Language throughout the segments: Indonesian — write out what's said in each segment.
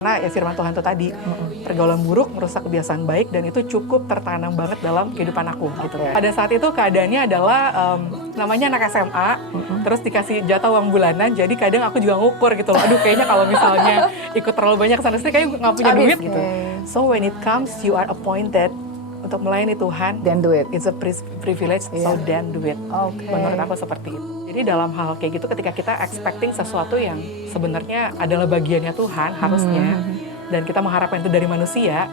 Karena ya firman Tuhan itu tadi, pergaulan buruk merusak kebiasaan baik dan itu cukup tertanam banget dalam kehidupan aku gitu. Pada saat itu keadaannya adalah namanya anak SMA, terus dikasih jatah uang bulanan, jadi kadang aku juga ngukur gitu loh. Aduh kayaknya kalau misalnya ikut terlalu banyak kesana sini kayaknya nggak punya duit gitu. So when it comes you are appointed untuk melayani Tuhan, then do it. It's a privilege, so then do it. Menurut aku seperti itu. Jadi dalam hal kayak gitu ketika kita expecting sesuatu yang sebenarnya adalah bagiannya Tuhan harusnya, dan kita mengharapkan itu dari manusia,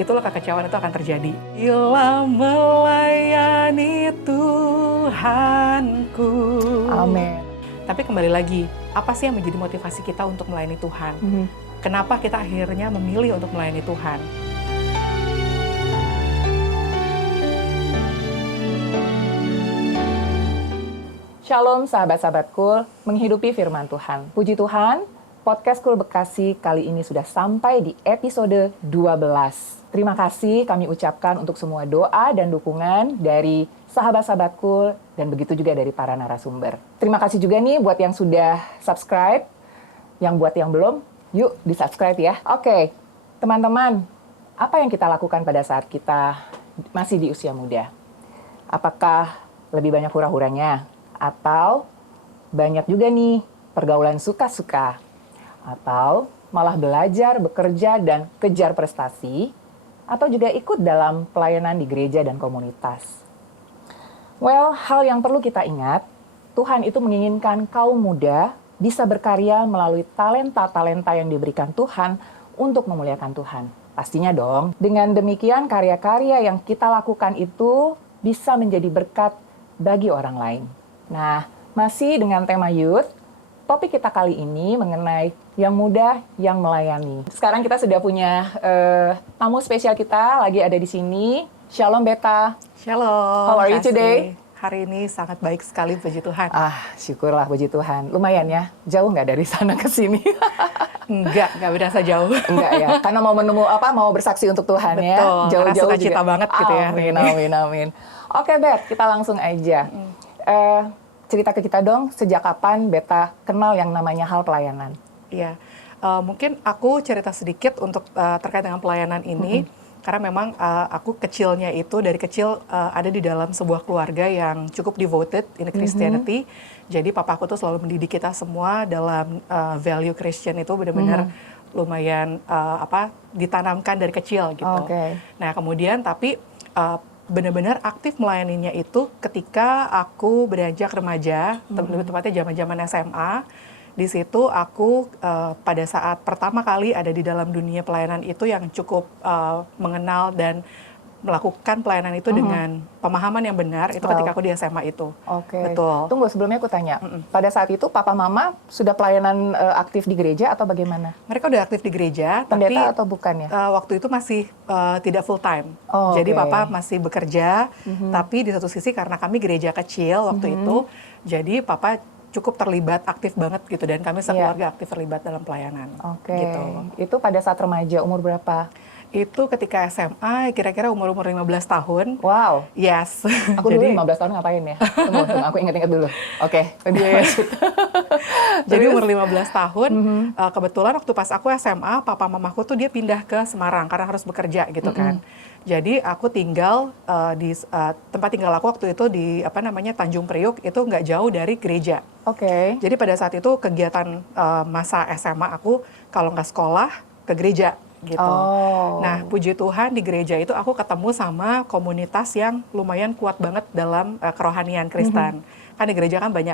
itulah kekecewaan itu akan terjadi. Bila melayani Tuhanku. Amin. Tapi kembali lagi, apa sih yang menjadi motivasi kita untuk melayani Tuhan? Kenapa kita akhirnya memilih untuk melayani Tuhan? Shalom sahabat-sahabat Cool, menghidupi firman Tuhan. Puji Tuhan, podcast Cool Bekasi kali ini sudah sampai di episode 12. Terima kasih kami ucapkan untuk semua doa dan dukungan dari sahabat-sahabat Cool dan begitu juga dari para narasumber. Terima kasih juga nih buat yang sudah subscribe, yang buat yang belum, yuk di-subscribe ya. Oke, teman-teman, apa yang kita lakukan pada saat kita masih di usia muda? Apakah lebih banyak hura-huranya? Atau banyak juga nih pergaulan suka-suka, atau malah belajar, bekerja, dan kejar prestasi, atau juga ikut dalam pelayanan di gereja dan komunitas. Well, hal yang perlu kita ingat, Tuhan itu menginginkan kaum muda bisa berkarya melalui talenta-talenta yang diberikan Tuhan untuk memuliakan Tuhan. Pastinya dong, dengan demikian karya-karya yang kita lakukan itu bisa menjadi berkat bagi orang lain. Nah, masih dengan tema youth, topik kita kali ini mengenai yang muda yang melayani. Sekarang kita sudah punya tamu spesial kita, lagi ada di sini. Shalom Beta. Shalom. How are you today? Hari ini sangat baik sekali, puji Tuhan. Syukurlah, puji Tuhan. Lumayan ya, jauh nggak dari sana ke sini? Nggak berasa jauh. Enggak ya, karena mau bersaksi untuk Tuhan. Betul, ya. Jauh-jauh suka cita banget gitu ya. Amin. Oke Bet, kita langsung aja. Cerita ke kita dong, sejak kapan Beta kenal yang namanya hal pelayanan? Iya, mungkin aku cerita sedikit untuk terkait dengan pelayanan ini, karena memang aku kecilnya itu dari kecil ada di dalam sebuah keluarga yang cukup devoted in Christianity. Jadi papa aku tuh selalu mendidik kita semua dalam value Christian itu benar-benar lumayan ditanamkan dari kecil gitu. Nah kemudian tapi benar-benar aktif melayaninya itu ketika aku beranjak remaja, lebih tepatnya zaman-zaman SMA. Di situ aku pada saat pertama kali ada di dalam dunia pelayanan itu yang cukup mengenal dan melakukan pelayanan itu dengan pemahaman yang benar itu ketika aku di SMA itu. Betul. Tunggu, sebelumnya aku tanya. Pada saat itu papa mama sudah pelayanan aktif di gereja atau bagaimana? Mereka udah aktif di gereja, pendeta atau bukan ya? Waktu itu masih tidak full time. Jadi papa masih bekerja, tapi di satu sisi karena kami gereja kecil waktu itu, jadi papa cukup terlibat aktif banget gitu dan kami sekeluarga aktif terlibat dalam pelayanan. Gitu. Itu pada saat remaja umur berapa? Itu ketika SMA, kira-kira umur 15 tahun. Wow. Yes. Aku dulu 15 tahun ngapain ya? Tunggu, aku ingat-ingat dulu. Jadi umur 15 tahun, kebetulan waktu pas aku SMA, papa mamaku tuh dia pindah ke Semarang karena harus bekerja gitu kan. Jadi aku tinggal di tempat tinggal aku waktu itu di Tanjung Priuk, itu nggak jauh dari gereja. Jadi pada saat itu kegiatan masa SMA aku kalau nggak sekolah ke gereja. Gitu. Nah, puji Tuhan di gereja itu aku ketemu sama komunitas yang lumayan kuat banget dalam kerohanian Kristen. Kan di gereja kan banyak,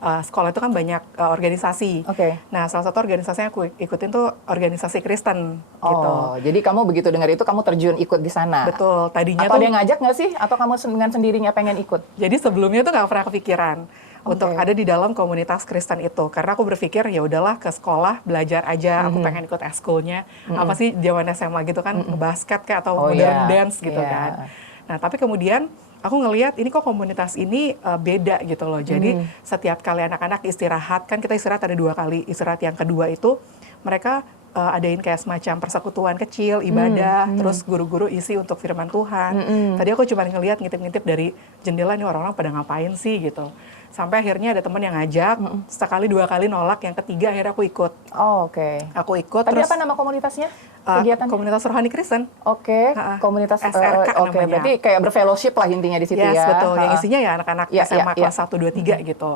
sekolah itu kan banyak organisasi. Nah, salah satu organisasi yang aku ikutin tuh organisasi Kristen. Gitu. Jadi kamu begitu dengar itu kamu terjun ikut di sana? Betul. Tadinya ada yang ngajak nggak sih? Atau kamu dengan sendirinya pengen ikut? Jadi sebelumnya tuh nggak pernah kepikiran untuk ada di dalam komunitas Kristen itu, karena aku berpikir ya udahlah ke sekolah belajar aja, aku pengen ikut eskulnya, apa sih zaman SMA gitu kan, basket kayak atau modern dance gitu kan. Nah tapi kemudian aku ngelihat ini kok komunitas ini beda gitu loh, jadi setiap kali anak-anak istirahat, kan kita istirahat ada 2 kali, istirahat yang kedua itu mereka adain kayak semacam persekutuan kecil, ibadah, terus guru-guru isi untuk firman Tuhan. Tadi aku cuma ngelihat ngintip-ngintip dari jendela, nih orang-orang pada ngapain sih gitu. Sampai akhirnya ada teman yang ngajak, sekali 2 kali nolak, yang ketiga akhirnya aku ikut. Oh, oke. Aku ikut. Tadi terus apa nama komunitasnya? Kegiatannya? Komunitas Rohani Kristen. Oke, komunitas SRK oke, namanya. berarti kayak berfellowship lah intinya di situ Yes, ya. betul. Yang isinya ya anak-anak Ya, SMA ya, kelas 1, 2, 3 gitu.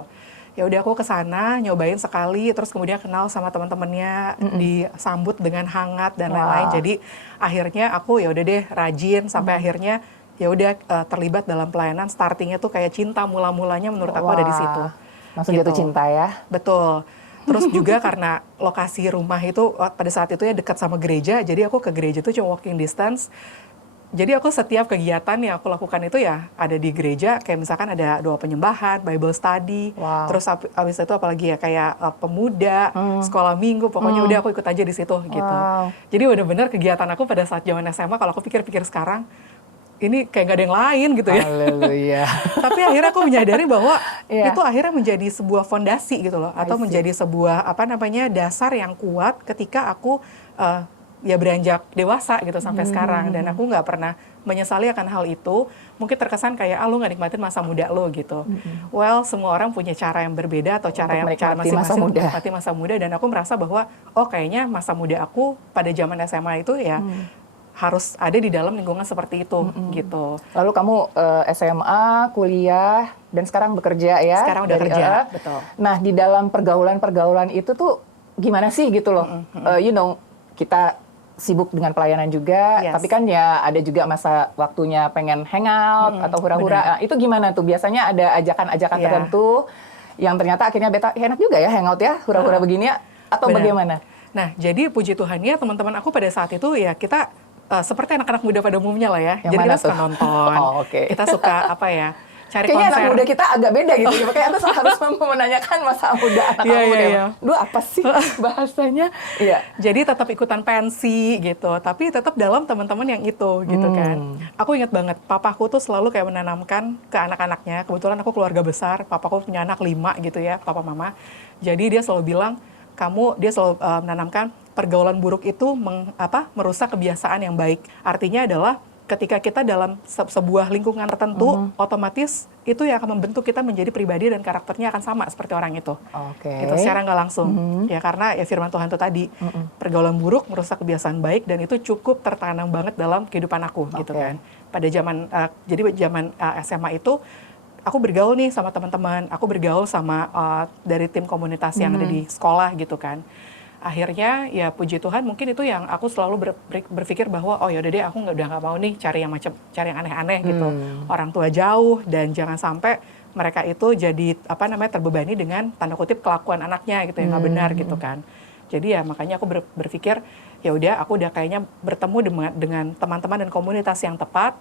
Ya udah aku ke sana nyobain sekali, terus kemudian kenal sama teman-temannya, disambut dengan hangat dan lain-lain. Jadi akhirnya aku ya udah deh rajin sampai akhirnya ya udah terlibat dalam pelayanan. Startingnya tuh kayak cinta, mula-mulanya menurut aku ada di situ. Langsung jatuh cinta ya. Betul. Terus juga karena lokasi rumah itu pada saat itu ya dekat sama gereja, jadi aku ke gereja itu cuma walking distance. Jadi aku setiap kegiatan yang aku lakukan itu ya ada di gereja, kayak misalkan ada doa penyembahan, Bible study, terus abis itu apalagi ya kayak pemuda, sekolah minggu, pokoknya udah aku ikut aja di situ gitu. Jadi benar-benar kegiatan aku pada saat zaman SMA, kalau aku pikir-pikir sekarang, ini kayak gak ada yang lain gitu ya. Haleluya. Tapi akhirnya aku menyadari bahwa itu akhirnya menjadi sebuah fondasi gitu loh, atau menjadi sebuah dasar yang kuat ketika aku ya beranjak dewasa gitu sampai sekarang, dan aku nggak pernah menyesali akan hal itu. Mungkin terkesan kayak lu nggak nikmatin masa muda lo gitu. Well, semua orang punya cara yang berbeda atau cara masing-masing menikmati masa muda, dan aku merasa bahwa kayaknya masa muda aku pada zaman SMA itu ya harus ada di dalam lingkungan seperti itu gitu. Lalu kamu SMA, kuliah, dan sekarang bekerja ya? Sekarang udah kerja, betul. Nah, di dalam pergaulan-pergaulan itu tuh gimana sih gitu loh? Kita sibuk dengan pelayanan juga, tapi kan ya ada juga masa waktunya pengen hangout atau hura-hura. Nah, itu gimana tuh? Biasanya ada ajakan-ajakan tertentu yang ternyata akhirnya beta enak juga ya hangout ya, hura-hura begini ya, atau bagaimana? Nah, jadi puji Tuhannya teman-teman aku pada saat itu ya kita seperti anak-anak muda pada umumnya lah ya. Yang jadi kita tuh? suka nonton, kita suka cari kayaknya konser. Anak muda kita agak beda gitu. Makanya Anda harus menanyakan masa muda anak muda. Iya. Duh, apa sih bahasanya? Iya. Jadi tetap ikutan pensi gitu, tapi tetap dalam teman-teman yang itu gitu kan. Aku ingat banget, papaku tuh selalu kayak menanamkan ke anak-anaknya. Kebetulan aku keluarga besar, papaku punya anak 5 gitu ya, papa mama. Jadi dia selalu bilang, dia selalu menanamkan pergaulan buruk itu merusak kebiasaan yang baik. Artinya adalah ketika kita dalam sebuah lingkungan tertentu, otomatis itu yang akan membentuk kita menjadi pribadi dan karakternya akan sama seperti orang itu. Gitu, secara nggak langsung. Ya karena ya firman Tuhan itu tadi, pergaulan buruk merusak kebiasaan baik, dan itu cukup tertanam banget dalam kehidupan aku gitu kan. Pada zaman SMA itu, aku bergaul nih sama teman-teman, aku bergaul sama dari tim komunitas yang ada di sekolah gitu kan. Akhirnya ya puji Tuhan mungkin itu yang aku selalu berpikir bahwa yaudah deh aku udah nggak mau nih cari yang aneh-aneh gitu, orang tua jauh, dan jangan sampai mereka itu jadi terbebani dengan tanda kutip kelakuan anaknya gitu yang nggak benar gitu kan. Jadi ya makanya aku berpikir ya udah aku udah kayaknya bertemu dengan teman-teman dan komunitas yang tepat,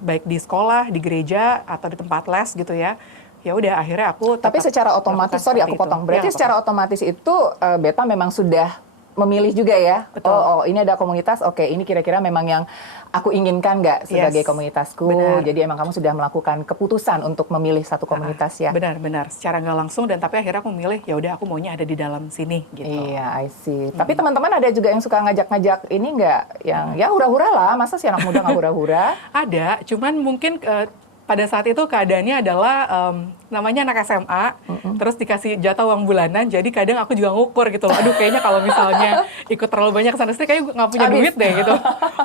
baik di sekolah, di gereja atau di tempat les gitu ya. Ya udah akhirnya aku tapi secara otomatis, sorry aku potong, berarti secara otomatis itu beta memang sudah memilih juga ya. Betul. Ini ada komunitas, oke ini kira-kira memang yang aku inginkan nggak sebagai komunitasku. Benar. Jadi emang kamu sudah melakukan keputusan untuk memilih satu komunitas ya. Benar secara nggak langsung, dan tapi akhirnya aku memilih ya udah aku maunya ada di dalam sini gitu. Iya, I see. Tapi teman-teman ada juga yang suka ngajak-ngajak ini nggak, yang ya hura-hura lah, masa sih anak muda nggak hura-hura? Ada, cuman mungkin pada saat itu keadaannya adalah namanya anak SMA, terus dikasih jatah uang bulanan, jadi kadang aku juga ngukur gitu loh, aduh kayaknya kalau misalnya ikut terlalu banyak kesana sini kayaknya nggak punya duit deh gitu,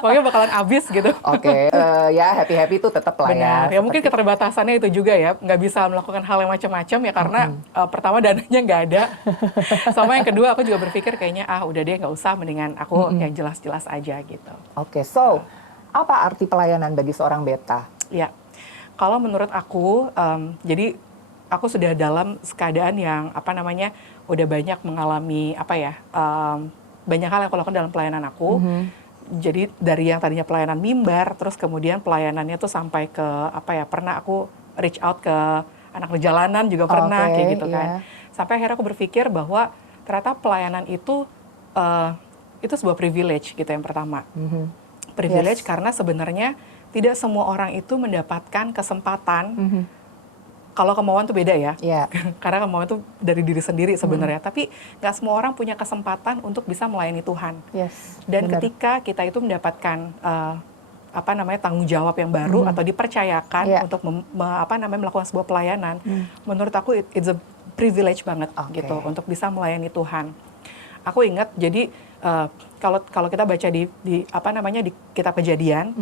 pokoknya bakalan habis gitu. Oke, ya happy itu tetap lah ya. Benar, ya mungkin keterbatasannya itu juga ya, nggak bisa melakukan hal yang macam-macam ya karena pertama dananya nggak ada, sama yang kedua aku juga berpikir kayaknya udah deh nggak usah, mendingan aku yang jelas-jelas aja gitu. Oke, so apa arti pelayanan bagi seorang beta? Ya. Kalau menurut aku, jadi aku sudah dalam keadaan yang udah banyak mengalami banyak hal yang aku lakukan dalam pelayanan aku. Jadi dari yang tadinya pelayanan mimbar, terus kemudian pelayanannya tuh sampai ke pernah aku reach out ke anak jalanan juga pernah kayak gitu kan. Sampai akhirnya aku berpikir bahwa ternyata pelayanan itu sebuah privilege gitu yang pertama. Privilege karena sebenarnya tidak semua orang itu mendapatkan kesempatan kalau kemauan tuh beda ya. Iya. Karena kemauan tuh dari diri sendiri sebenarnya. Tapi nggak semua orang punya kesempatan untuk bisa melayani Tuhan. Yes. Dan benar. ketika kita itu mendapatkan tanggung jawab yang baru atau dipercayakan Iya. untuk melakukan sebuah pelayanan, menurut aku it's a privilege banget Oke. gitu untuk bisa melayani Tuhan. Aku ingat jadi kalau kita baca di kitab Kejadian,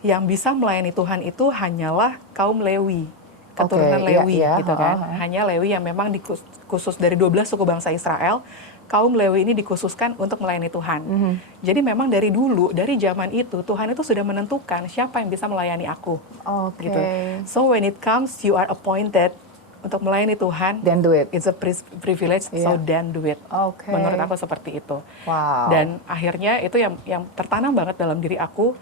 yang bisa melayani Tuhan itu hanyalah kaum Lewi, keturunan Oke, Lewi iya, gitu kan. Hanya Lewi yang memang khusus dari 12 suku bangsa Israel, kaum Lewi ini dikhususkan untuk melayani Tuhan. Jadi memang dari dulu, dari zaman itu, Tuhan itu sudah menentukan siapa yang bisa melayani aku. Oke. Gitu. So when it comes, you are appointed untuk melayani Tuhan, Then do it. it's a privilege, so Iya. then do it. Oke. Menurut aku seperti itu. Wow. Dan akhirnya itu yang tertanam banget dalam diri aku,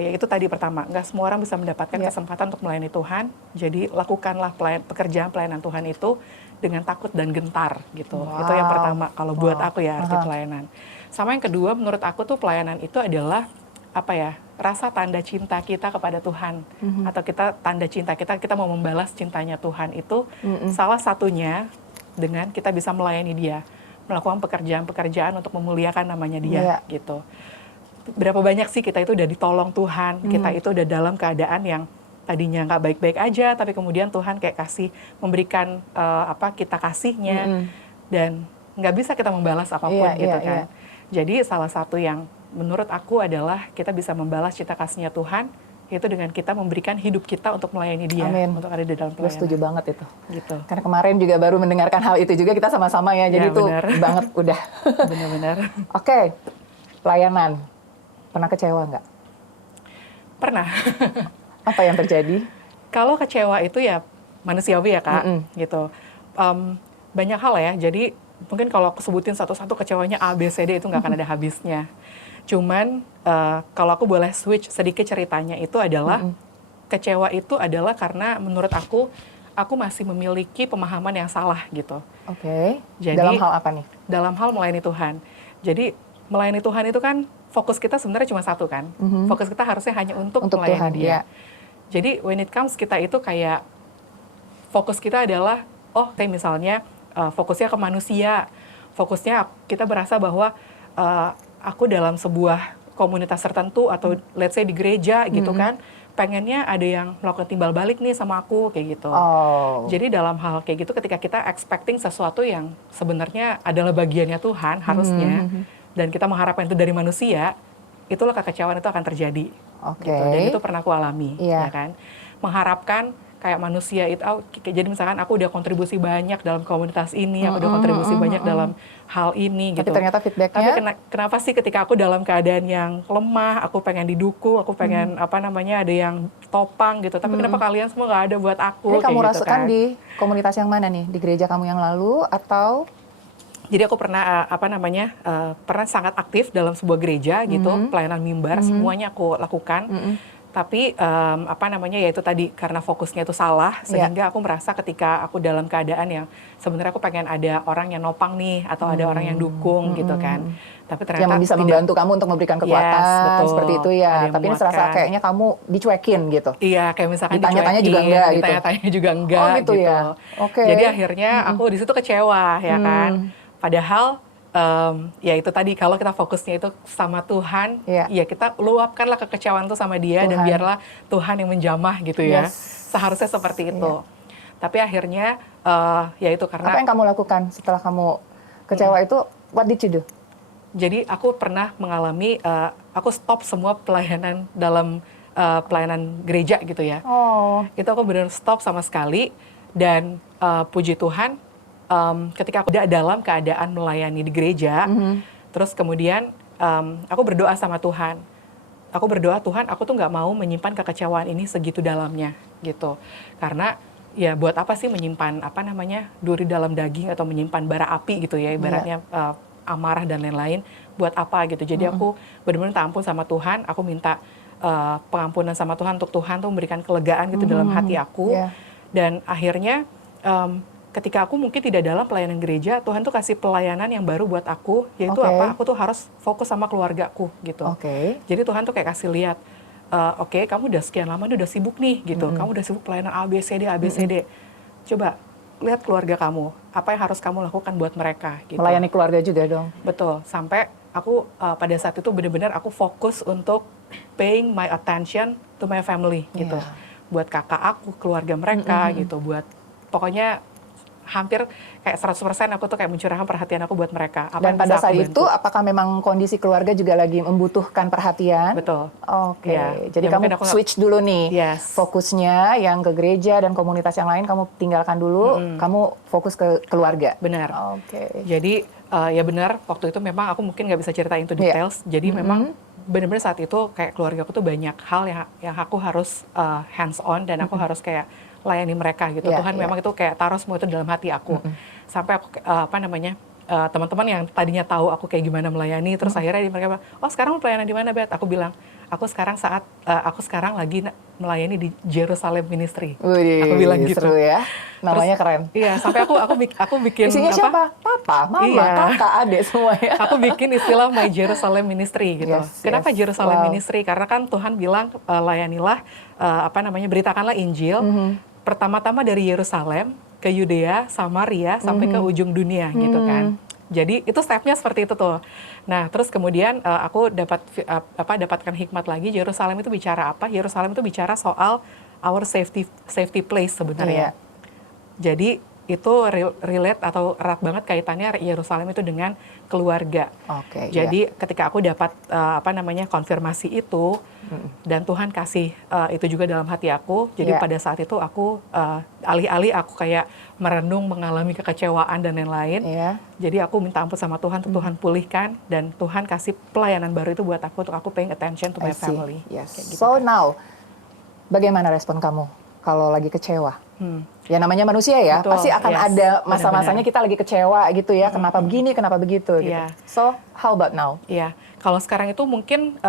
yaitu tadi pertama, nggak semua orang bisa mendapatkan kesempatan untuk melayani Tuhan, jadi lakukanlah pekerjaan pelayanan Tuhan itu dengan takut dan gentar gitu. Wow. Itu yang pertama kalau buat aku ya arti pelayanan. Sama yang kedua menurut aku tuh pelayanan itu adalah rasa tanda cinta kita kepada Tuhan, atau tanda cinta kita mau membalas cintanya Tuhan itu salah satunya dengan kita bisa melayani Dia, melakukan pekerjaan-pekerjaan untuk memuliakan namanya Dia gitu. Berapa banyak sih kita itu udah ditolong Tuhan, kita itu udah dalam keadaan yang tadinya nggak baik-baik aja, tapi kemudian Tuhan kayak memberikan kita kasihnya, dan nggak bisa kita membalas apapun gitu kan. Jadi salah satu yang menurut aku adalah kita bisa membalas cinta kasihnya Tuhan, yaitu dengan kita memberikan hidup kita untuk melayani Dia, untuk ada di dalam pelayanan. Gue setuju banget itu. Gitu. Karena kemarin juga baru mendengarkan hal itu juga, kita sama-sama ya, jadi itu banget udah. Benar-benar. Oke, pelayanan. Pernah kecewa nggak? Pernah. Apa yang terjadi? Kalau kecewa itu ya manusiawi ya Kak, gitu. Banyak hal ya, jadi mungkin kalau aku sebutin satu-satu kecewanya A, B, C, D itu nggak akan ada habisnya. Cuman kalau aku boleh switch sedikit ceritanya itu adalah, kecewa itu adalah karena menurut aku masih memiliki pemahaman yang salah gitu. Oke. Jadi, dalam hal apa nih? Dalam hal melayani Tuhan. Jadi melayani Tuhan itu kan fokus kita sebenarnya cuma satu kan. Fokus kita harusnya hanya untuk melayani Tuhan, Dia. Jadi when it comes kita itu kayak fokus kita adalah kayak misalnya fokusnya ke manusia. Fokusnya kita berasa bahwa aku dalam sebuah komunitas tertentu atau let's say di gereja gitu kan, pengennya ada yang melakukan timbal balik nih sama aku kayak gitu. Jadi dalam hal kayak gitu ketika kita expecting sesuatu yang sebenarnya adalah bagiannya Tuhan harusnya, dan kita mengharapkan itu dari manusia, itulah kekecewaan itu akan terjadi. Oke. Gitu. Dan itu pernah aku alami, ya kan. Mengharapkan kayak manusia itu, jadi misalkan aku udah kontribusi banyak dalam komunitas ini, aku udah kontribusi banyak dalam hal ini gitu. Tapi ternyata feedbacknya? Tapi kenapa sih ketika aku dalam keadaan yang lemah, aku pengen didukung, aku pengen ada yang topang gitu. Tapi kenapa kalian semua nggak ada buat aku? Ini kamu gitu rasakan kan. di komunitas yang mana nih? Di gereja kamu yang lalu atau? Jadi aku pernah pernah sangat aktif dalam sebuah gereja gitu, pelayanan mimbar, semuanya aku lakukan. Tapi ya itu tadi karena fokusnya itu salah, sehingga aku merasa ketika aku dalam keadaan yang sebenarnya aku pengen ada orang yang nopang nih, atau ada orang yang dukung gitu kan. Tapi ternyata yang bisa membantu kamu untuk memberikan kekuatan, betul. seperti itu ya. Ada Tapi ini serasa kayaknya kamu dicuekin gitu. Iya, kayak misalkan ditanya-tanya juga enggak gitu. Ditanya-tanya juga enggak gitu. Ya. Oke. Jadi akhirnya aku di situ kecewa ya kan. Padahal ya itu tadi kalau kita fokusnya itu sama Tuhan, ya kita luapkanlah kekecewaan itu sama Dia, dan biarlah Tuhan yang menjamah gitu ya. Seharusnya seperti itu. Tapi akhirnya ya itu karena. Apa yang kamu lakukan setelah kamu kecewa itu? What did you do? Jadi aku pernah mengalami, aku stop semua pelayanan dalam pelayanan gereja gitu ya. Itu aku benar stop sama sekali, dan puji Tuhan, ketika aku dalam keadaan melayani di gereja, terus kemudian aku berdoa sama Tuhan. Aku berdoa, Tuhan, aku tuh nggak mau menyimpan kekecewaan ini segitu dalamnya gitu. Karena ya buat apa sih menyimpan duri dalam daging atau menyimpan bara api gitu ya, ibaratnya amarah dan lain-lain, buat apa gitu. Jadi aku benar-benar minta ampun sama Tuhan, aku minta pengampunan sama Tuhan untuk Tuhan tuh memberikan kelegaan gitu dalam hati aku. Dan akhirnya ketika aku mungkin tidak dalam pelayanan gereja, Tuhan tuh kasih pelayanan yang baru buat aku, yaitu aku tuh harus fokus sama keluargaku gitu. Jadi Tuhan tuh kayak kasih lihat, kamu udah sekian lama udah sibuk nih gitu, kamu udah sibuk pelayanan ABCD, coba lihat keluarga kamu, apa yang harus kamu lakukan buat mereka gitu. Melayani keluarga juga dong. Betul, sampai aku pada saat itu benar-benar aku fokus untuk paying my attention to my family gitu. Buat kakak aku, keluarga mereka gitu, buat pokoknya hampir kayak 100% aku tuh kayak mencurahkan perhatian aku buat mereka. Dan pada saat itu, apakah memang kondisi keluarga juga lagi membutuhkan perhatian? Betul. Oke, Ya, jadi ya kamu switch dulu nih. Yes. Fokusnya yang ke gereja dan komunitas yang lain kamu tinggalkan dulu, kamu fokus ke keluarga. Benar. Oke. Jadi ya benar, waktu itu memang aku mungkin nggak bisa ceritain into details. Jadi memang benar-benar saat itu kayak keluarga aku tuh banyak hal yang aku harus hands on dan aku harus kayak layani mereka gitu. Tuhan memang itu kayak taruh semua itu dalam hati aku. Sampai aku teman-teman yang tadinya tahu aku kayak gimana melayani, terus akhirnya mereka bilang, oh sekarang pelayanan di mana, Bet? Aku bilang, aku sekarang lagi melayani di Jerusalem Ministry. Wih, aku bilang gitu. Seru ya, namanya terus, keren. Iya, sampai aku bikin isinya siapa? Papa, mama, kakak, adik semua ya. Aku bikin istilah My Jerusalem Ministry gitu. Kenapa Jerusalem Ministry? Karena kan Tuhan bilang layanilah, beritakanlah Injil. Pertama-tama dari Yerusalem ke Yudea, Samaria, sampai ke ujung dunia gitu kan. Jadi itu stepnya seperti itu tuh. Nah terus kemudian aku dapatkan hikmat lagi. Yerusalem itu bicara apa? Yerusalem itu bicara soal our safety place sebenarnya. Jadi itu relate atau erat banget kaitannya Yerusalem itu dengan keluarga. Jadi ketika aku dapat konfirmasi itu dan Tuhan kasih itu juga dalam hati aku. Jadi pada saat itu aku alih-alih aku kayak merenung, mengalami kekecewaan dan lain-lain. Jadi aku minta ampun sama Tuhan, Tuhan pulihkan dan Tuhan kasih pelayanan baru itu buat aku untuk aku paying attention to my family. Gitu, so now, bagaimana respon kamu kalau lagi kecewa? Ya namanya manusia ya, betul, pasti akan ada masa-masanya kita lagi kecewa gitu ya, kenapa begini, kenapa begitu gitu. So, how about now? Kalau sekarang itu mungkin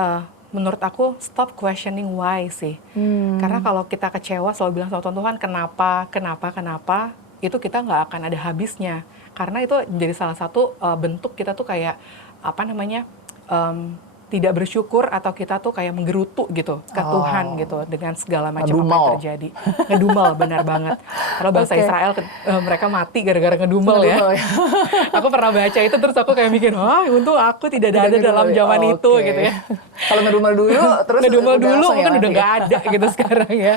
menurut aku stop questioning why sih. Karena kalau kita kecewa selalu bilang sama Tuhan, kenapa, itu kita nggak akan ada habisnya. Karena itu jadi salah satu bentuk kita tuh kayak tidak bersyukur atau kita tuh kayak menggerutu gitu ke Tuhan gitu dengan segala macam apa yang terjadi. Ngedumel, benar banget. Kalau bahasa Israel mereka mati gara-gara ngedumel ya. Aku pernah baca itu terus aku kayak mikir, untung aku tidak ada dalam zaman itu gitu ya. Kalau ngedumel dulu terus ngedumel dulu kan udah nggak ada gitu sekarang ya.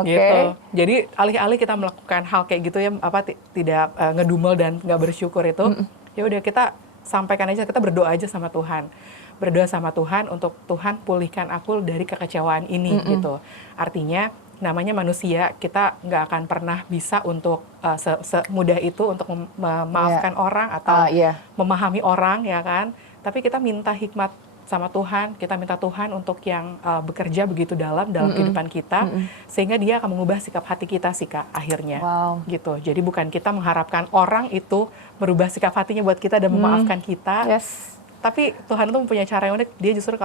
Gitu. Jadi alih-alih kita melakukan hal kayak gitu ya, tidak ngedumel dan nggak bersyukur itu, ya udah kita sampaikan aja, kita berdoa aja sama Tuhan. Berdoa sama Tuhan untuk Tuhan pulihkan aku dari kekecewaan ini gitu. Artinya namanya manusia, kita nggak akan pernah bisa untuk semudah itu untuk memaafkan orang atau memahami orang ya kan. Tapi kita minta hikmat sama Tuhan, kita minta Tuhan untuk yang bekerja begitu dalam kehidupan kita, sehingga Dia akan mengubah sikap hati kita sih Kak, akhirnya. Gitu. Jadi bukan kita mengharapkan orang itu merubah sikap hatinya buat kita dan memaafkan kita. Tapi Tuhan itu mempunyai cara yang unik, Dia justru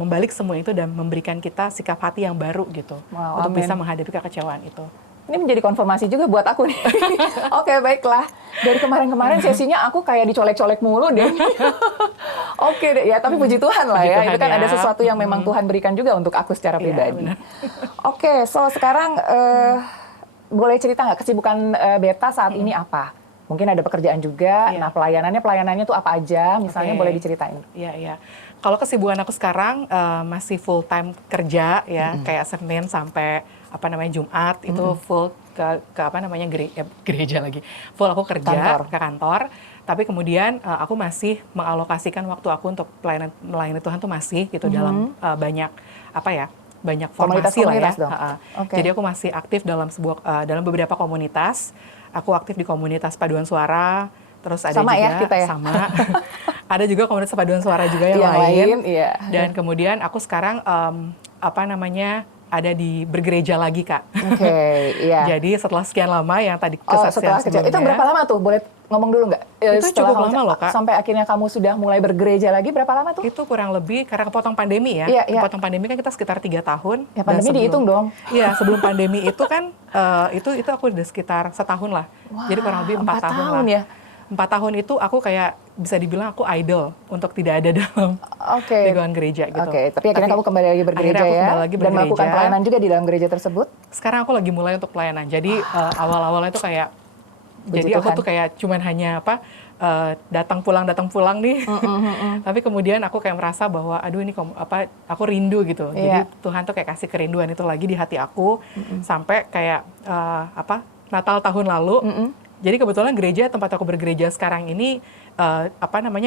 membalik semua itu dan memberikan kita sikap hati yang baru gitu. Untuk bisa menghadapi kekecewaan itu. Ini menjadi konfirmasi juga buat aku nih. Oke, baiklah. Dari kemarin-kemarin sesinya aku kayak dicolek-colek mulu deh. Oke deh, ya tapi puji Tuhan lah ya. Itu kan ada sesuatu yang memang Tuhan berikan juga untuk aku secara pribadi. Oke, so sekarang boleh cerita nggak kesibukan Beta saat ini apa? Mungkin ada pekerjaan juga. Nah, pelayanannya tuh apa aja? Misalnya boleh diceritain. Iya. Kalau kesibukan aku sekarang masih full time kerja ya, kayak Senin sampai Jumat itu full ke gereja lagi. Full aku kerja ke kantor. Tapi kemudian aku masih mengalokasikan waktu aku untuk melayani Tuhan tuh masih gitu dalam banyak formasi lah ya. Jadi aku masih aktif dalam beberapa komunitas. Aku aktif di komunitas paduan suara, terus ada sama juga ya, kita ya? Sama. Ada juga komunitas paduan suara juga yang lain. Dan kemudian aku sekarang ada di bergereja lagi Kak. Jadi setelah sekian lama yang tadi kesaksian sebelumnya. Itu berapa lama tuh? Boleh ngomong dulu nggak? Itu cukup lama loh Kak. Sampai akhirnya kamu sudah mulai bergereja lagi, berapa lama tuh? Itu kurang lebih karena kepotong pandemi ya. Kepotong pandemi kan kita sekitar 3 tahun. Ya pandemi dihitung dong. Iya, sebelum pandemi itu kan itu aku udah sekitar setahun lah. Jadi kurang lebih 4 tahun lah. Ya. tahun itu aku kayak bisa dibilang aku idol untuk tidak ada dalam lingkungan gereja gitu. Tapi akhirnya kamu kembali lagi bergereja aku ya, kembali lagi dan bergereja. melakukan pelayanan juga di dalam gereja tersebut. Sekarang aku lagi mulai untuk pelayanan. Jadi awal-awalnya itu kayak, jadi aku tuh kayak cuman hanya datang pulang nih. Tapi kemudian aku kayak merasa bahwa aduh ini aku rindu gitu. Jadi Tuhan tuh kayak kasih kerinduan itu lagi di hati aku sampai kayak Natal tahun lalu. Jadi kebetulan gereja tempat aku bergereja sekarang ini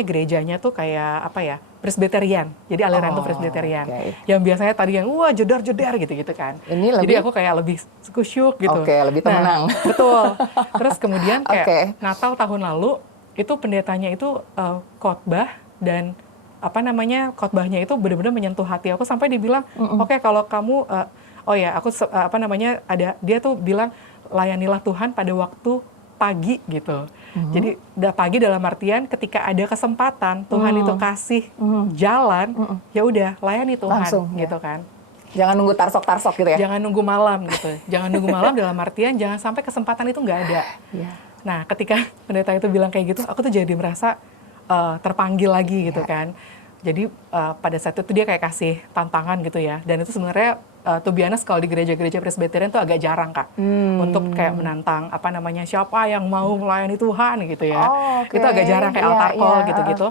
gerejanya tuh kayak Presbyterian. Jadi aliran tuh Presbyterian. Yang biasanya tadi yang wah jedar-jedar gitu kan. Jadi aku kayak lebih kusyuk gitu. Lebih tenang. Betul. Terus kemudian kayak Natal tahun lalu itu pendetanya itu khotbah dan khotbahnya itu benar-benar menyentuh hati aku sampai dibilang oke, kalau kamu dia tuh bilang layanilah Tuhan pada waktu pagi gitu. Jadi pagi dalam artian ketika ada kesempatan Tuhan itu kasih jalan, ya udah layani Tuhan langsung, gitu kan. Jangan nunggu tarsok-tarsok gitu ya. Jangan nunggu malam gitu. Jangan nunggu malam dalam artian jangan sampai kesempatan itu nggak ada. Nah, ketika pendeta itu bilang kayak gitu, aku tuh jadi merasa terpanggil lagi gitu kan. Jadi pada saat itu dia kayak kasih tantangan gitu ya. Dan itu sebenarnya to be honest, kalau di gereja-gereja Presbyterian tuh agak jarang Kak untuk kayak menantang siapa yang mau melayani Tuhan gitu ya. Itu agak jarang kayak altar call gitu-gitu.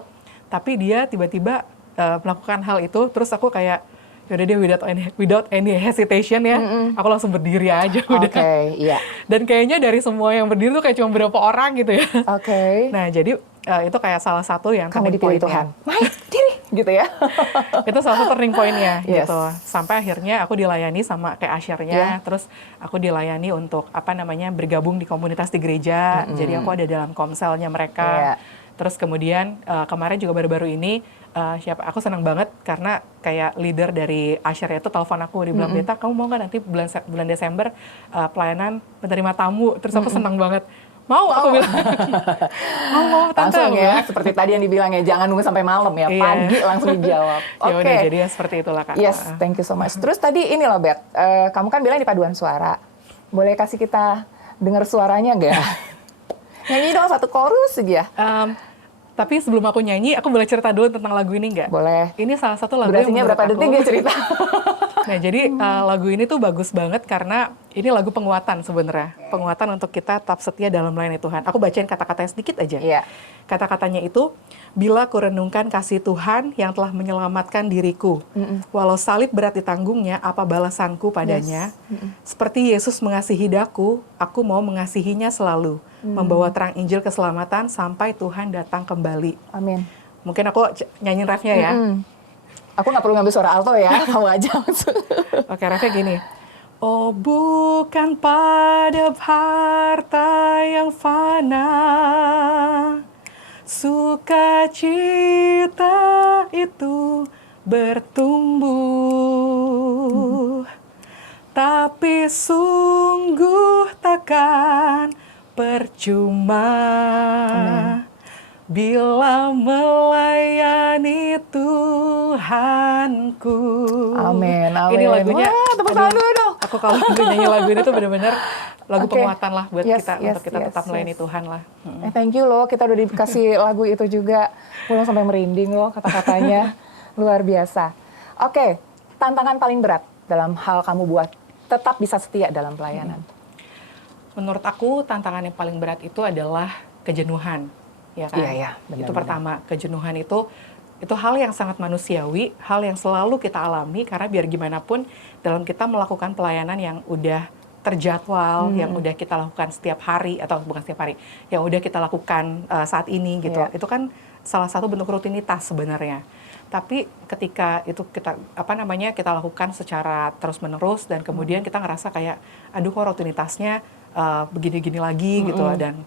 Tapi dia tiba-tiba melakukan hal itu, terus aku kayak yaudah dia without any hesitation ya, aku langsung berdiri aja udah. Dan kayaknya dari semua yang berdiri tuh kayak cuma berapa orang gitu ya. Nah jadi itu kayak salah satu yang kamu dipilih Tuhan. Naik diri gitu ya. Itu salah satu turning point-nya gitu. Sampai akhirnya aku dilayani sama kayak usher-nya, terus aku dilayani untuk bergabung di komunitas di gereja. Jadi aku ada dalam komselnya mereka. Terus kemudian kemarin juga baru-baru ini aku senang banget karena kayak leader dari usher itu telepon aku, dia bilang, Beta kamu mau nggak nanti bulan Desember pelayanan menerima tamu. Terus aku senang banget. Mau, aku bilang. mau tante. Langsung ya, seperti tadi yang dibilang ya, jangan nunggu sampai malam ya, pagi langsung dijawab. Ya udah, jadi ya seperti itulah Kak. Yes, thank you so much. Terus tadi ini loh Bet, kamu kan bilang di paduan suara, boleh kasih kita dengar suaranya nggak? Nyanyi dong satu chorus aja. Tapi sebelum aku nyanyi, aku boleh cerita dulu tentang lagu ini nggak? Boleh. Ini salah satu lagu durasinya yang berapa detik dia cerita? Nah, jadi lagu ini tuh bagus banget karena ini lagu penguatan sebenarnya. Penguatan untuk kita tetap setia dalam melayani Tuhan. Aku bacain kata-katanya sedikit aja. Kata-katanya itu, bila kurenungkan kasih Tuhan yang telah menyelamatkan diriku. Walau salib berat ditanggungnya, apa balasanku padanya? Seperti Yesus mengasihi daku, aku mau mengasihinya selalu. Membawa terang Injil keselamatan sampai Tuhan datang kembali. Amin. Mungkin aku nyanyiin refnya ya. Aku nggak perlu ngambil suara alto ya, kamu aja. Oke, refnya gini. Oh, bukan pada harta yang fana, sukacita itu bertumbuh, tapi sungguh takkan percuma bila melayani Tuhanku. Amin, amin. Ini lagunya, tepuk tangan dulu dong. Aku kalau nyanyi lagu ini tuh benar-benar lagu penguatan lah buat kita untuk kita tetap melayani Tuhan lah. Thank you loh, kita udah dikasih lagu itu juga. Pulang sampai merinding loh kata-katanya. Luar biasa. Oke, tantangan paling berat dalam hal kamu buat tetap bisa setia dalam pelayanan. Menurut aku tantangan yang paling berat itu adalah kejenuhan. Ya kan? Iya, benar, itu pertama, kejenuhan itu hal yang sangat manusiawi, hal yang selalu kita alami karena biar gimana pun dalam kita melakukan pelayanan yang udah terjadwal, yang udah kita lakukan setiap hari atau bukan setiap hari, yang udah kita lakukan saat ini gitu. Itu kan salah satu bentuk rutinitas sebenarnya. Tapi ketika itu kita kita lakukan secara terus-menerus dan kemudian kita ngerasa kayak aduh kok rutinitasnya begini-gini lagi gitu, dan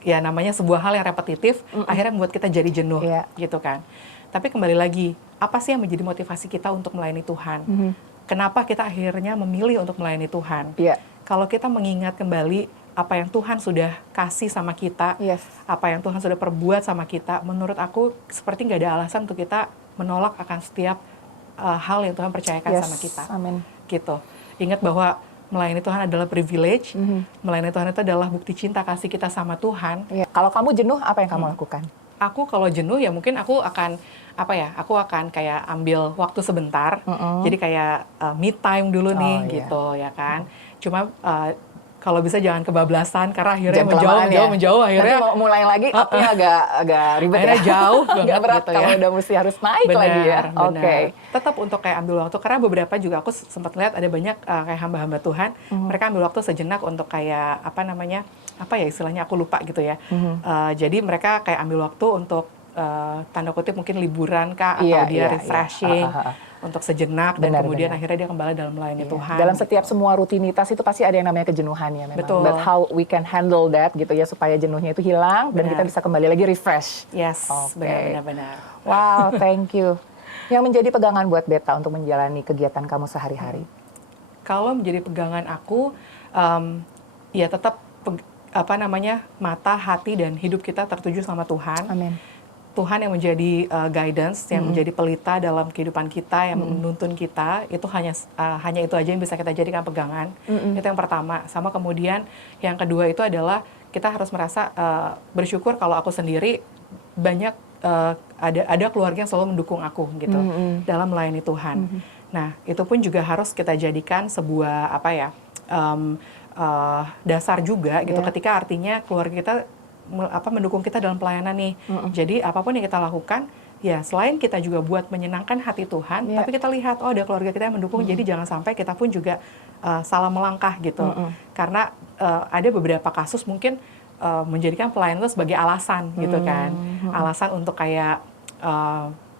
ya namanya sebuah hal yang repetitif akhirnya membuat kita jadi jenuh gitu kan. Tapi kembali lagi, apa sih yang menjadi motivasi kita untuk melayani Tuhan? Kenapa kita akhirnya memilih untuk melayani Tuhan? Kalau kita mengingat kembali apa yang Tuhan sudah kasih sama kita, apa yang Tuhan sudah perbuat sama kita, menurut aku seperti nggak ada alasan untuk kita menolak akan setiap hal yang Tuhan percayakan sama kita. Amin. Gitu. Ingat bahwa melayani Tuhan adalah privilege, melayani Tuhan itu adalah bukti cinta kasih kita sama Tuhan. Iya. Kalau kamu jenuh, apa yang kamu lakukan? Aku kalau jenuh ya mungkin aku akan aku akan kayak ambil waktu sebentar, jadi kayak me time dulu nih gitu ya kan. Cuma kalau bisa jangan kebablasan karena akhirnya menjauh akhirnya nanti mau mulai lagi apinya agak ribet akhirnya jauh banget berat gitu kalau ya. udah mesti harus naik lagi ya. Oke. Tetap untuk kayak ambil waktu karena beberapa juga aku sempat lihat ada banyak kayak hamba-hamba Tuhan, mereka ambil waktu sejenak untuk kayak istilahnya aku lupa gitu ya. Jadi mereka kayak ambil waktu untuk tanda kutip mungkin liburan kah atau dia refreshing. Untuk sejenak dan kemudian akhirnya dia kembali dalam melayani Tuhan. Dalam setiap semua rutinitas itu pasti ada yang namanya kejenuhan ya memang. Betul. But how we can handle that gitu ya supaya jenuhnya itu hilang dan kita bisa kembali lagi refresh. Yes, benar. Wow, thank you. Yang menjadi pegangan buat Beta untuk menjalani kegiatan kamu sehari-hari? Kalau menjadi pegangan aku, ya tetap mata, hati dan hidup kita tertuju sama Tuhan. Amin. Tuhan yang menjadi guidance, yang menjadi pelita dalam kehidupan kita, yang menuntun kita, itu hanya itu aja yang bisa kita jadikan pegangan. Itu yang pertama. Sama kemudian yang kedua itu adalah kita harus merasa bersyukur kalau aku sendiri banyak ada keluarga yang selalu mendukung aku gitu dalam melayani Tuhan. Nah itu pun juga harus kita jadikan sebuah dasar juga gitu. Ketika artinya keluarga kita mendukung kita dalam pelayanan nih. Jadi apapun yang kita lakukan, ya selain kita juga buat menyenangkan hati Tuhan, tapi kita lihat ada keluarga kita yang mendukung. Jadi jangan sampai kita pun juga salah melangkah gitu. Karena ada beberapa kasus mungkin menjadikan pelayanan itu sebagai alasan gitu kan. Alasan untuk kayak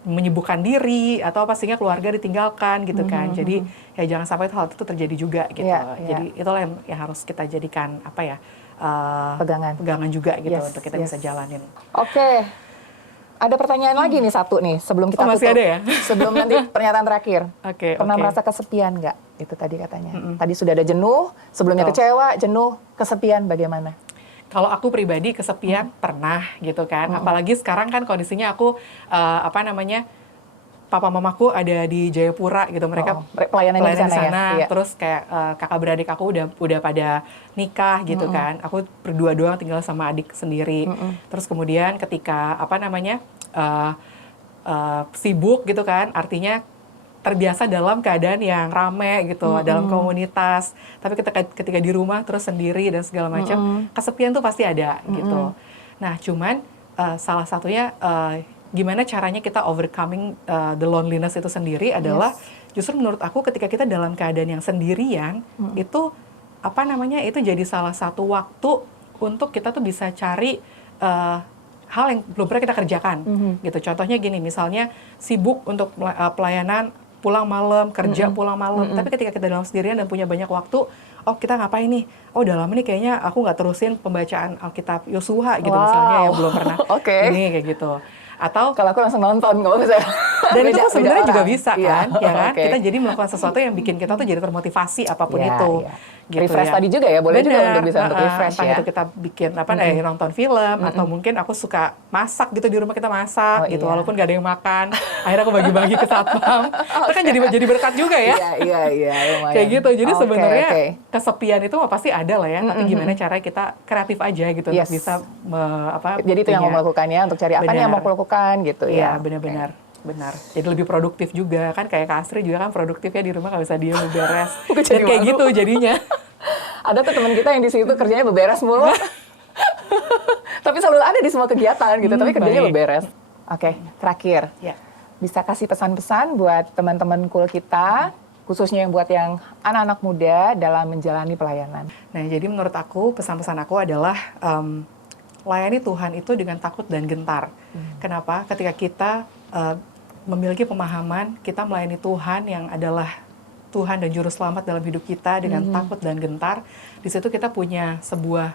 menyibukkan diri atau sehingga keluarga ditinggalkan gitu kan. Jadi ya jangan sampai hal itu terjadi juga gitu. Jadi itulah yang harus kita jadikan pegangan juga gitu untuk kita bisa jalanin. Oke. Ada pertanyaan lagi nih satu nih sebelum kita masih tutup. ada ya? Sebelum nanti pernyataan terakhir. Pernah Oke. merasa kesepian nggak? Itu tadi katanya. Tadi sudah ada jenuh, sebelumnya kecewa, jenuh, kesepian bagaimana? Kalau aku pribadi kesepian pernah gitu kan. Apalagi sekarang kan kondisinya aku papa mamaku ada di Jayapura gitu, mereka pelayanan di sana ya. Terus kayak kakak beradik aku udah pada nikah gitu kan. Aku berdua doang tinggal sama adik sendiri. Terus kemudian ketika sibuk gitu kan, artinya terbiasa dalam keadaan yang rame gitu, dalam komunitas. Tapi ketika di rumah terus sendiri dan segala macam, kesepian tuh pasti ada gitu. Nah, cuman salah satunya gimana caranya kita overcoming the loneliness itu sendiri adalah justru menurut aku ketika kita dalam keadaan yang sendirian itu itu jadi salah satu waktu untuk kita tuh bisa cari hal yang belum pernah kita kerjakan gitu. Contohnya gini, misalnya sibuk untuk pelayanan pulang malam, kerja pulang malam, tapi ketika kita dalam sendirian dan punya banyak waktu, kita ngapain nih? Udah lama nih kayaknya aku nggak terusin pembacaan Alkitab Yosua gitu misalnya yang belum pernah ini kayak gitu. Atau kalau aku langsung nonton nggak bisa. Dan itu sebenarnya juga bisa kan, ya kan? Okay. Kita jadi melakukan sesuatu yang bikin kita tuh jadi termotivasi apapun itu. Gitu refresh ya. tadi juga ya, boleh juga untuk bisa untuk refresh entah ya. itu kita bikin nonton film atau mungkin aku suka masak gitu di rumah, kita masak gitu walaupun gak ada yang makan. Akhirnya aku bagi-bagi ke satpam. Itu kan jadi berkat juga ya. Iya, lumayan. Kayak gitu. Jadi sebenarnya kesepian itu pasti ada lah ya, tapi gimana caranya kita kreatif aja gitu untuk bisa jadi itu yang mau melakukannya untuk cari apa yang mau lakukan gitu ya. Iya, benar. Jadi lebih produktif juga kan, kayak Kak Asri juga kan produktif ya di rumah, nggak bisa diem beberes. Dan kayak gitu jadinya. Ada tuh teman kita yang di situ kerjanya beberes mulu. Tapi selalu ada di semua kegiatan gitu, tapi kerjanya beberes. Oke, terakhir. Ya. Bisa kasih pesan-pesan buat teman-teman cool kita, khususnya yang buat yang anak-anak muda dalam menjalani pelayanan. Nah, jadi menurut aku pesan-pesan aku adalah layani Tuhan itu dengan takut dan gentar. Kenapa? Ketika kita memiliki pemahaman kita melayani Tuhan yang adalah Tuhan dan Juru Selamat dalam hidup kita dengan takut dan gentar, di situ kita punya sebuah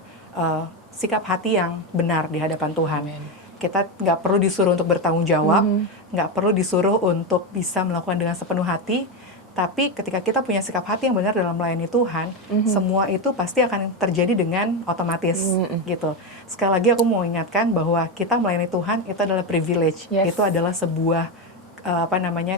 sikap hati yang benar di hadapan Tuhan. Kita nggak perlu disuruh untuk bertanggung jawab, nggak perlu disuruh untuk bisa melakukan dengan sepenuh hati, tapi ketika kita punya sikap hati yang benar dalam melayani Tuhan, semua itu pasti akan terjadi dengan otomatis gitu. Sekali lagi aku mau ingatkan bahwa kita melayani Tuhan itu adalah privilege, itu adalah sebuah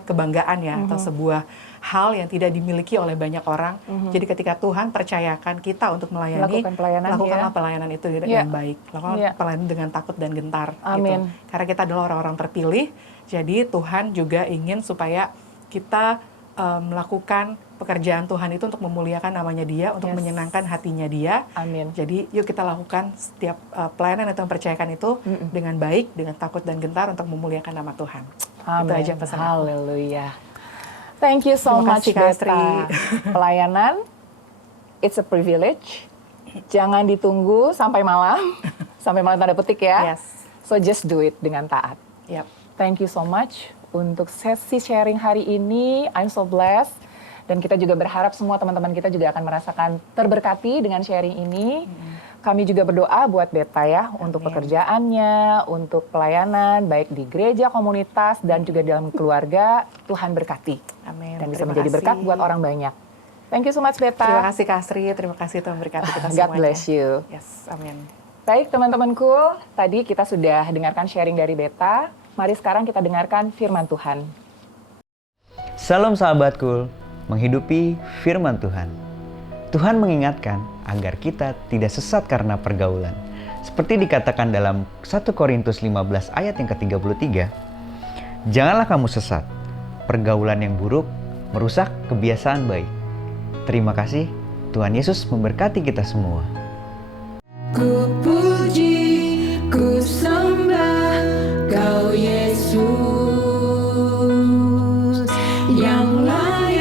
kebanggaan ya, atau sebuah hal yang tidak dimiliki oleh banyak orang. Jadi ketika Tuhan percayakan kita untuk melayani, lakukanlah pelayanan itu dengan baik, lakukanlah pelayanan dengan takut dan gentar. Gitu. Karena kita adalah orang-orang terpilih, jadi Tuhan juga ingin supaya kita melakukan pekerjaan Tuhan itu untuk memuliakan namanya Dia, untuk menyenangkan hatinya Dia. Jadi yuk kita lakukan setiap pelayanan yang Tuhan percayakan itu dengan baik, dengan takut dan gentar untuk memuliakan nama Tuhan. Itu aja pesan. Haleluya. Thank you so much, Beta. Pelayanan, it's a privilege. Jangan ditunggu sampai malam, sampai malam tanda petik ya. So just do it dengan taat. Thank you so much untuk sesi sharing hari ini. I'm so blessed. Dan kita juga berharap semua teman-teman kita juga akan merasakan terberkati dengan sharing ini. Kami juga berdoa buat Beta ya, untuk pekerjaannya, untuk pelayanan, baik di gereja, komunitas, dan juga dalam keluarga. Tuhan berkati. Dan bisa menjadi berkat buat orang banyak. Thank you so much, Beta. Terima kasih, Kak Sri. Terima kasih Tuhan berkati kita semuanya. God bless you. Yes, amin. Baik, teman-temanku. Tadi kita sudah dengarkan sharing dari Beta. Mari sekarang kita dengarkan firman Tuhan. Salam sahabatku, menghidupi firman Tuhan. Tuhan mengingatkan agar kita tidak sesat karena pergaulan. Seperti dikatakan dalam 1 Korintus 15 ayat yang ke-33, janganlah kamu sesat. Pergaulan yang buruk merusak kebiasaan baik. Terima kasih, Tuhan Yesus memberkati kita semua. Ku puji, ku sembah Kau Yesus yang layak